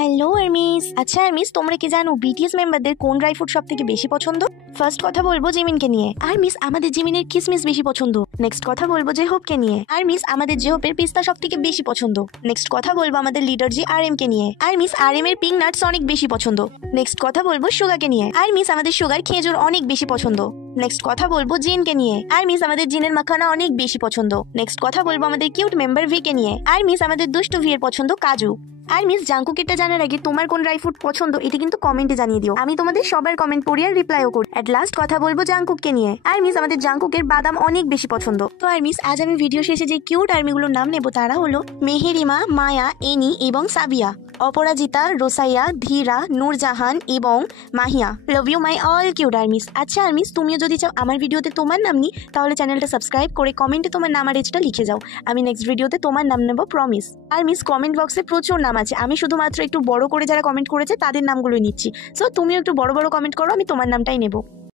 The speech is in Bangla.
হ্যালো আরমিস। আচ্ছা আরমিস, তোমরা কি জানো বিটিএস মেম্বারদের কোন ড্রাই ফ্রুট সব থেকে বেশি পছন্দ? ফার্স্ট কথা বলবো জিমিনকে নিয়ে। আর মিস আমাদের জিমিনের কিসমিস বেশি পছন্দ। নেক্সট কথা বলবো জেহোপকে নিয়ে। আর মিস আমাদের জেহোপের পিস্তা সব থেকে বেশি পছন্দ। নেক্সট কথা বলবো আমাদের লিডার জি আর এম কে নিয়ে। আর মিস আর এম এর পিঙ্ক নাটস অনেক বেশি পছন্দ। নেক্সট কথা বলবো সুগাকে নিয়ে। আর মিস আমাদের সুগার খেজুর অনেক বেশি পছন্দ। নেক্সট কথা বলবো জিনকে নিয়ে। আর মিস আমাদের জিনের মাখানা অনেক বেশি পছন্দ। নেক্সট কথা বলবো আমাদের কিউট মেম্বার ভি কে নিয়ে। আর মিস আমাদের দুষ্টু ভি এর পছন্দ কাজু। আর মিস জাঙ্কুকেরটা জানার আগে তোমার কোন ড্রাই ফ্রুট পছন্দ এটা কিন্তু কমেন্টে জানিয়ে দিও। আমি তোমাদের সবার কমেন্ট পড়ি আর রিপ্লাইও করি। এট লাস্ট কথা বলবো জাঙ্কুককে নিয়ে। আর মিস আমাদের জাঙ্কুকের বাদাম অনেক বেশি পছন্দ। তো আর মিস আজ আমি ভিডিও শেষে যে কিউট আর্মিগুলোর নাম নেব তারা হলো মেহেরিমা, মায়া, এনি এবং সাবিয়া, অপরাজিতা, রোসাইয়া, ধীরা, নূরজাহান এবং Mahiya. Love you my all cute armies. আচ্ছা আর্মিস, তুমিও যদি চাও আমার ভিডিওতে তোমার নাম নিই তাহলে চ্যানেলটা সাবস্ক্রাইব করে কমেন্টে তোমার নাম আর এজটা লিখে যাও। আমি নেক্সট ভিডিওতে তোমার নাম নেব প্রমিস। আর মিস কমেন্ট বক্সে প্রচুর নাম আছে, আমি শুধুমাত্র একটু বড় করে যারা কমেন্ট করেছে তাদের নামগুলো নিচ্ছি। সো তুমিও একটু বড় বড় কমেন্ট করো, আমি তোমার নামটাই নেব।